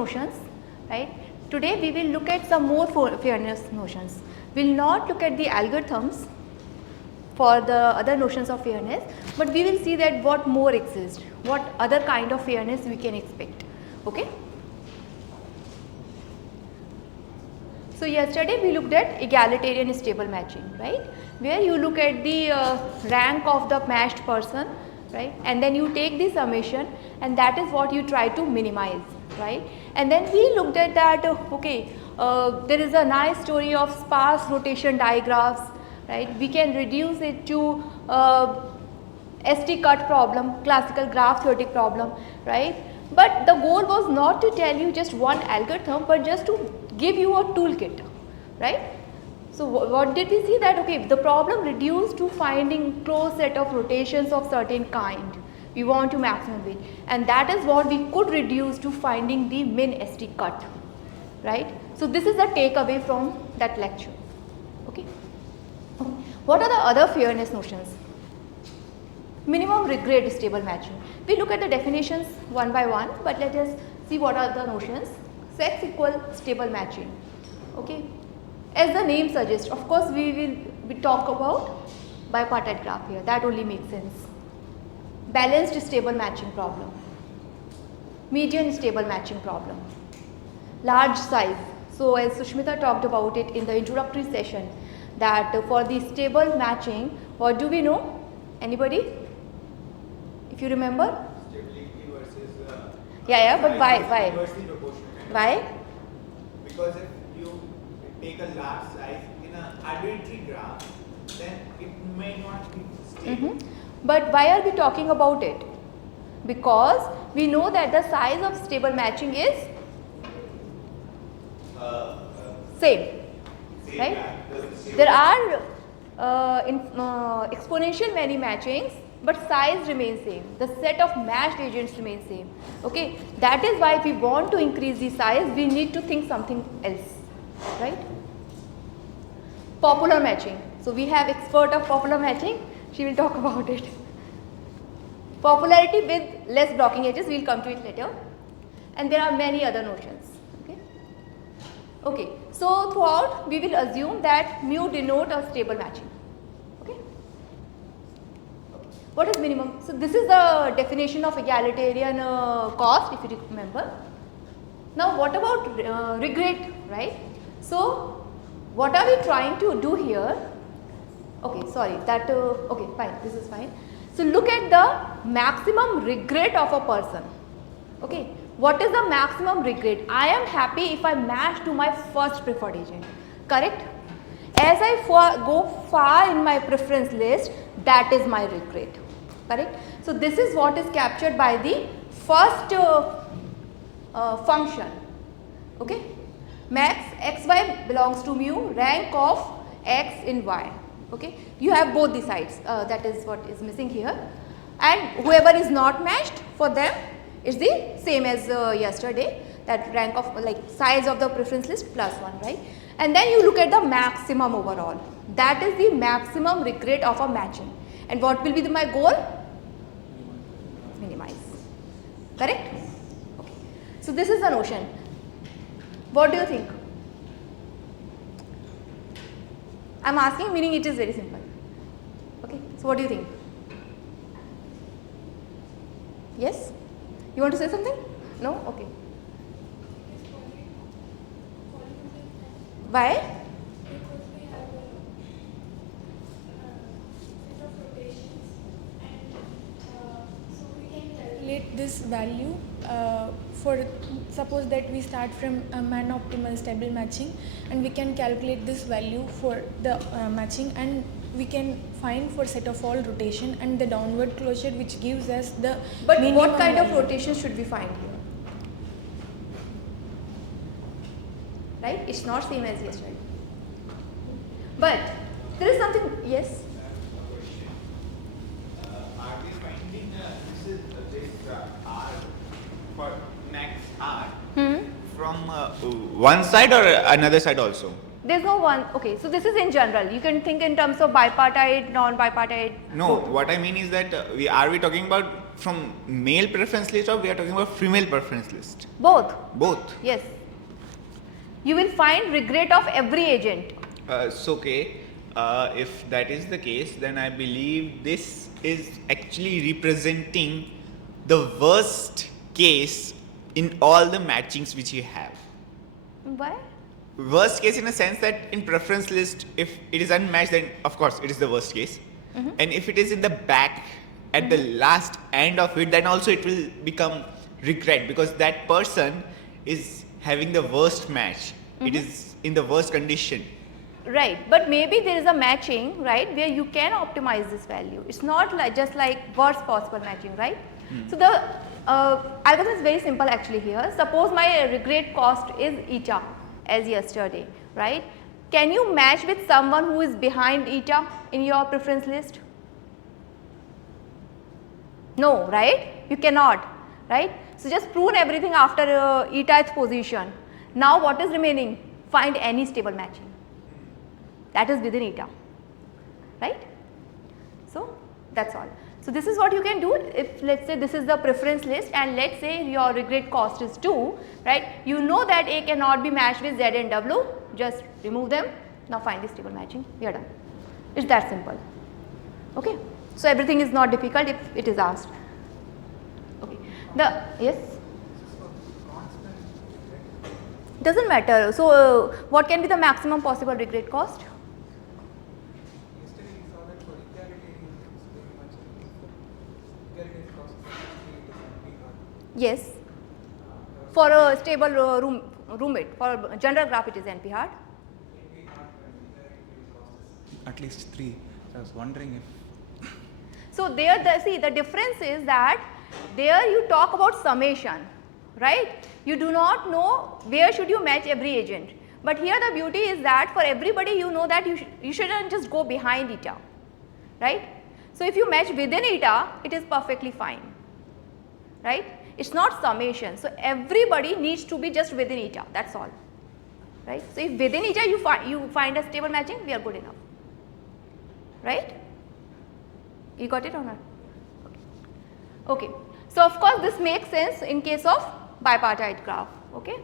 notions, right? Today we will look at some more fairness notions. We will not look at the algorithms for the other notions of fairness, but we will see that what more exists, what other kind of fairness we can expect. Okay? So yesterday we looked at egalitarian stable matching, right? Where you look at the rank of the matched person, right? And then you take the summation, and that is what you try to minimize, right? And then we looked at that, there is a nice story of sparse rotation digraphs, right? We can reduce it to ST cut problem, classical graph theoretic problem, right? But the goal was not to tell you just one algorithm, but just to give you a toolkit, right? So what did we see that, okay, the problem reduced to finding closed set of rotations of certain kind. We want to maximum weight, and that is what we could reduce to finding the min ST cut, right? So this is the takeaway from that lecture, okay? What are the other fairness notions? Minimum regret stable matching. We look at the definitions one by one, but let us see what are the notions. Sex equal stable matching, okay? As the name suggests, of course we talk about bipartite graph here, that only makes sense. Balanced stable matching problem, median stable matching problem, large size. So as Sushmita talked about it in the introductory session, that for the stable matching, what do we know? Anybody? If you remember? Stability versus but why? inversely proportional. Why? Because if you take a large size in an arbitrary graph, then it may not be stable. But why are we talking about it? Because we know that the size of stable matching is same, right? There are exponential many matchings, but size remains same. The set of matched agents remains same. Okay, that is why if we want to increase the size, we need to think something else, right? Popular matching. So we have expert of popular matching. She will talk about it. Popularity with less blocking edges. We will come to it later. And there are many other notions. Okay. So throughout we will assume that mu denote a stable matching. Okay. What is minimum? So this is the definition of egalitarian cost, if you remember. Now what about regret, right? So what are we trying to do here? Okay, sorry, that, okay, fine, this is fine. So look at the maximum regret of a person. Okay, what is the maximum regret? I am happy if I match to my first preferred agent, correct? As I go far in my preference list, that is my regret, correct? So this is what is captured by the first function, okay? Max xy belongs to mu, rank of x in y. Okay, you have both the sides, that is what is missing here, and whoever is not matched, for them is the same as yesterday, that rank of like size of the preference list plus 1, right? And then you look at the maximum overall, that is the maximum regret of a matching, and what will be my goal? Minimize, correct? Okay. So this is the notion. What do you think? I am asking, meaning it is very simple. Okay, so what do you think? Yes? You want to say something? No? Okay. Why? Calculate this value for suppose that we start from a man optimal stable matching, and we can calculate this value for the matching, and we can find for set of all rotation and the downward closure, which gives us the but what kind of rotation should we find here? Right, it's not same as yesterday, but there is something. Yes, Are we finding this R for next R from one side or another side also? there's no one. Okay, so this is in general. You can think in terms of bipartite, non-bipartite. No, what I mean is that are we talking about from male preference list or we are talking about female preference list? Both. Both. Yes. You will find regret of every agent. So okay, if that is the case, then I believe this is actually representing the worst case in all the matchings which you have. Why? Worst case in a sense that in preference list, if it is unmatched, then of course it is the worst case. And if it is in the back at the last end of it, then also it will become regret because that person is having the worst match. It is in the worst condition. Right, but maybe there is a matching, right, where you can optimize this value. It's not like just like worst possible matching, right? So the algorithm is very simple actually here. Suppose my regret cost is eta as yesterday, right? Can you match with someone who is behind eta in your preference list? No, right? You cannot, right? So just prune everything after eta's position. Now what is remaining? Find any stable matching. That is within eta, right? So that's all. So this is what you can do if let's say this is the preference list and let's say your regret cost is 2, right? You know that A cannot be matched with Z and W, just remove them. Now find the stable matching, we are done. It's that simple, okay? So everything is not difficult if it is asked. Okay, yes? Doesn't matter. So what can be the maximum possible regret cost? Yes, for a stable roommate, for a general graph it is NP hard. At least 3. So I was wondering if. So there, see the difference is that there you talk about summation, right? You do not know where should you match every agent. But here the beauty is that for everybody you know that you shouldn't just go behind eta, right? So if you match within eta, it is perfectly fine, right? It's not summation. So everybody needs to be just within eta, that's all, right? So if within eta you find a stable matching, we are good enough, right? You got it or not? Okay. So of course this makes sense in case of bipartite graph, okay?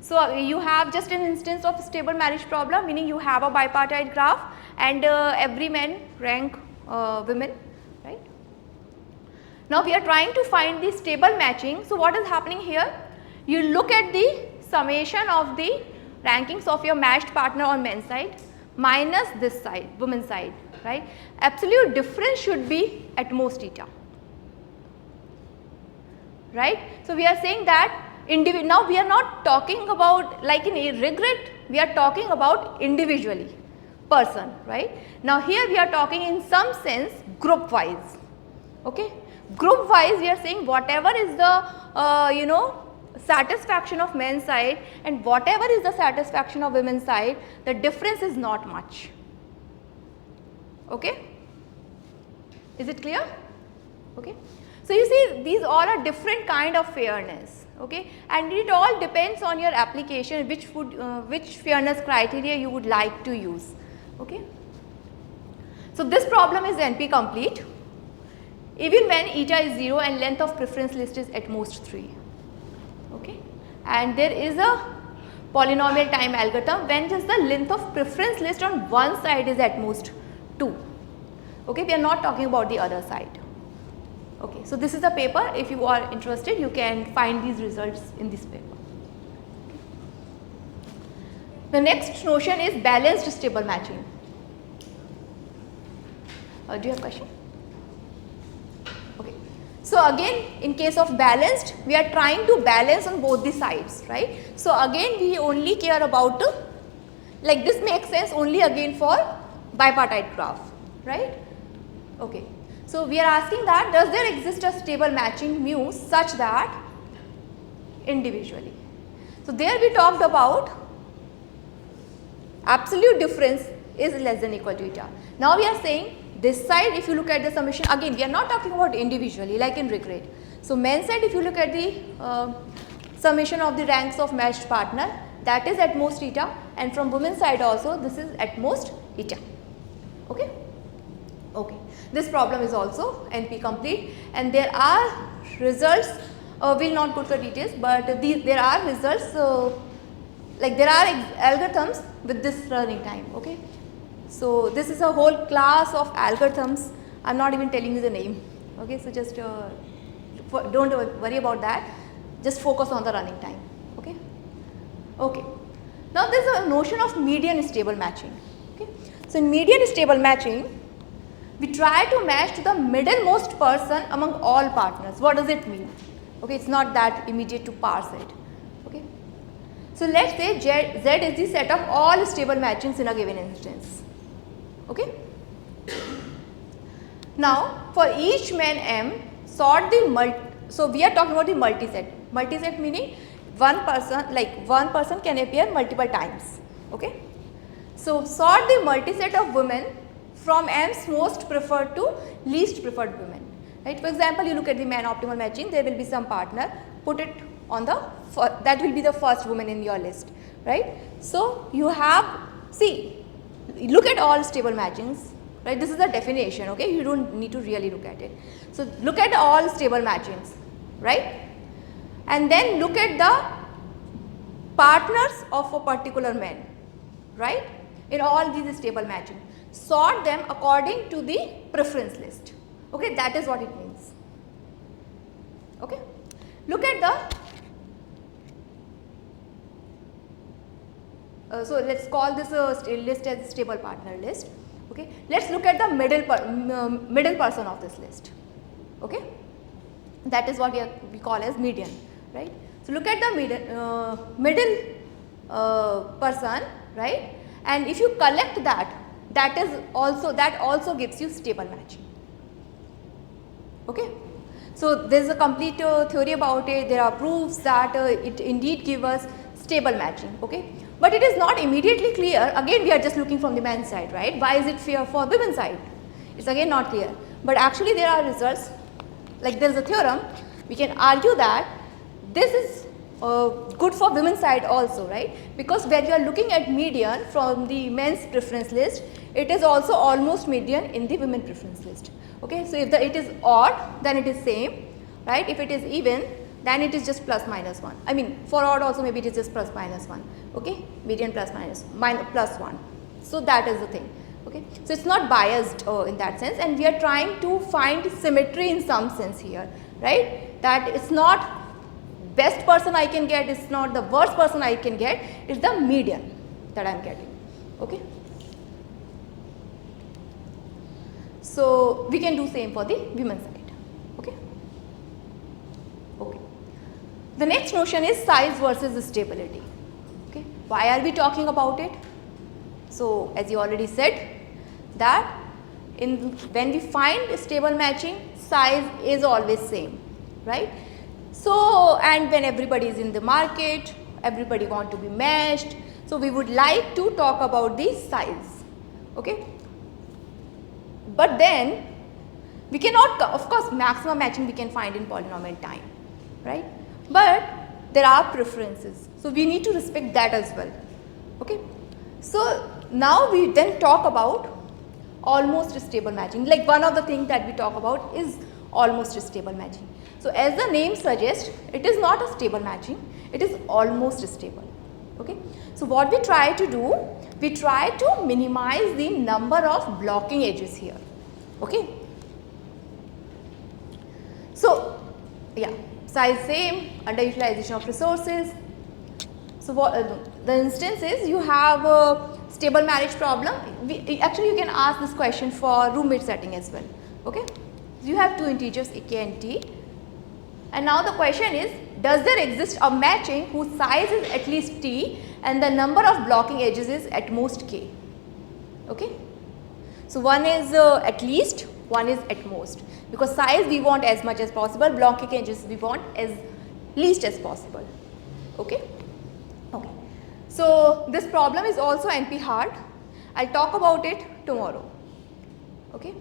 So you have just an instance of stable marriage problem, meaning you have a bipartite graph and every man rank women, right? Now we are trying to find the stable matching. So what is happening here? You look at the summation of the rankings of your matched partner on men's side minus this side, women's side, right? Absolute difference should be at most eta, right? So we are saying that now we are not talking about like in a regret, we are talking about individually, person, right? Now here we are talking in some sense group wise, okay? Group wise we are saying whatever is the satisfaction of men's side and whatever is the satisfaction of women's side, the difference is not much, okay? Is it clear? Okay. So you see these all are different kind of fairness, okay, and it all depends on your application which fairness criteria you would like to use, okay. So this problem is NP complete even when eta is 0 and length of preference list is at most 3, okay, and there is a polynomial time algorithm when just the length of preference list on one side is at most 2, okay, we are not talking about the other side. Okay, so this is a paper. If you are interested, you can find these results in this paper. The next notion is balanced stable matching. Do you have a question? Okay. So again, in case of balanced, we are trying to balance on both the sides, right? So again, we only care about like this makes sense only again for bipartite graph, right? Okay. So we are asking that does there exist a stable matching mu such that individually. So there we talked about absolute difference is less than equal to eta. Now we are saying this side if you look at the summation again we are not talking about individually like in regret. So men's side if you look at the summation of the ranks of matched partner that is at most eta and from women's side also this is at most eta, okay. Okay, this problem is also NP complete, and there are results, we will not go to the details, but there are results, like there are algorithms with this running time. Okay, so this is a whole class of algorithms. I am not even telling you the name. Okay, so just don't worry about that, just focus on the running time. Okay. Okay. Now there is a notion of median stable matching. Okay. So in median stable matching, we try to match to the middlemost person among all partners. What does it mean? Okay, it's not that immediate to parse it. Okay. So let's say Z is the set of all stable matchings in a given instance. Okay. Now for each man M, sort the so we are talking about the multiset. Multiset meaning one person can appear multiple times. Okay. So sort the multiset of women from M's most preferred to least preferred women. Right. For example, you look at the man optimal matching, there will be some partner, put it on the that will be the first woman in your list. Right. So you have, see, look at all stable matchings. Right. This is the definition. Okay. You don't need to really look at it. So look at all stable matchings. Right. And then look at the partners of a particular man, right, in all these stable matching. Sort them according to the preference list. Okay, that is what it means. Okay. Look at the so let's call this list as stable partner list. Okay. Let's look at the middle person of this list. Okay. That is what we call as median, right. So look at the middle person, right, and if you collect that, that also gives you stable matching. Okay. So there is a complete theory about it. There are proofs that it indeed gives us stable matching. Okay. But it is not immediately clear. Again, we are just looking from the man's side, right? Why is it fair for women's side? It's again not clear. But actually there are results. Like there is a theorem. We can argue that this is good for women's side also, right? Because when you are looking at median from the men's preference list, it is also almost median in the women preference list. Okay, so if it is odd, then it is same, right? If it is even, then it is just plus minus 1. I mean, for odd also maybe it is just plus minus 1. Okay, median plus plus 1. So that is the thing. Okay, so it's not biased in that sense, and we are trying to find symmetry in some sense here, right? That it's not best person I can get, it's not the worst person I can get, it's the median that I am getting. Okay. So we can do same for the women's side. Okay. Okay. The next notion is size versus stability. Okay. Why are we talking about it? So as you already said, that when we find stable matching, size is always same, right? So, and when everybody is in the market, everybody want to be matched, so we would like to talk about the size. Okay. But then we cannot, of course maximum matching we can find in polynomial time, right? But there are preferences, so we need to respect that as well. Okay. So now we then talk about almost stable matching. Like one of the things that we talk about is almost stable matching. So as the name suggests, it is not a stable matching, it is almost stable. Okay. So what we try to do, we try to minimize the number of blocking edges here. Okay. So yeah, size same, underutilization of resources. So what the instance is, you have a stable marriage problem. Actually you can ask this question for roommate setting as well. Okay. So you have two integers a, k and t, and now the question is, does there exist a matching whose size is at least t and the number of blocking edges is at most k? Okay. So one is at least, one is at most, because size we want as much as possible, blocking edges we want as least as possible. Okay. Okay. So this problem is also NP hard. I'll talk about it tomorrow. Okay.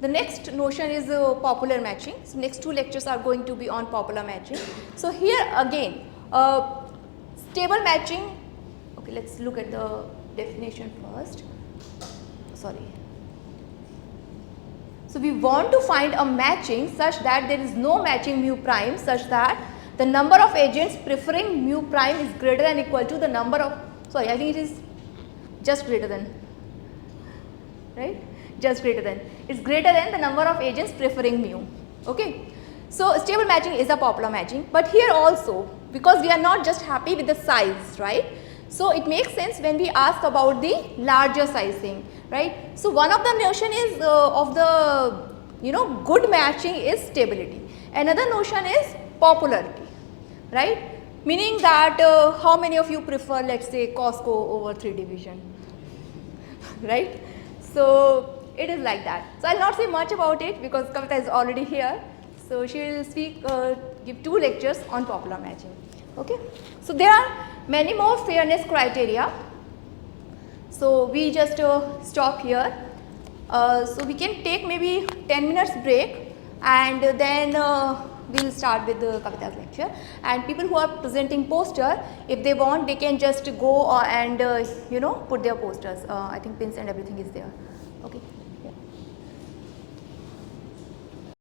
The next notion is popular matching. So next two lectures are going to be on popular matching. So here again, stable matching. Okay, let's look at the definition first. sorry. So we want to find a matching such that there is no matching mu prime such that the number of agents preferring mu prime is greater than or equal to the number of, sorry, I think it is just greater than, right, just greater than, it is greater than the number of agents preferring mu, okay. So stable matching is a popular matching, but here also, because we are not just happy with the size, right, so it makes sense when we ask about the larger sizing, right. So one of the notion is of the good matching is stability, another notion is popularity, right, meaning that how many of you prefer, let's say, COSCOE over 3 division, right. So it is like that. So I will not say much about it because Kavita is already here. So she will speak, give 2 lectures on popular matching. Okay. So there are many more fairness criteria. So we just stop here. So we can take maybe 10 minutes break, and then we will start with Kavita's lecture. And people who are presenting poster, if they want, they can just go and put their posters. I think pins and everything is there. Okay.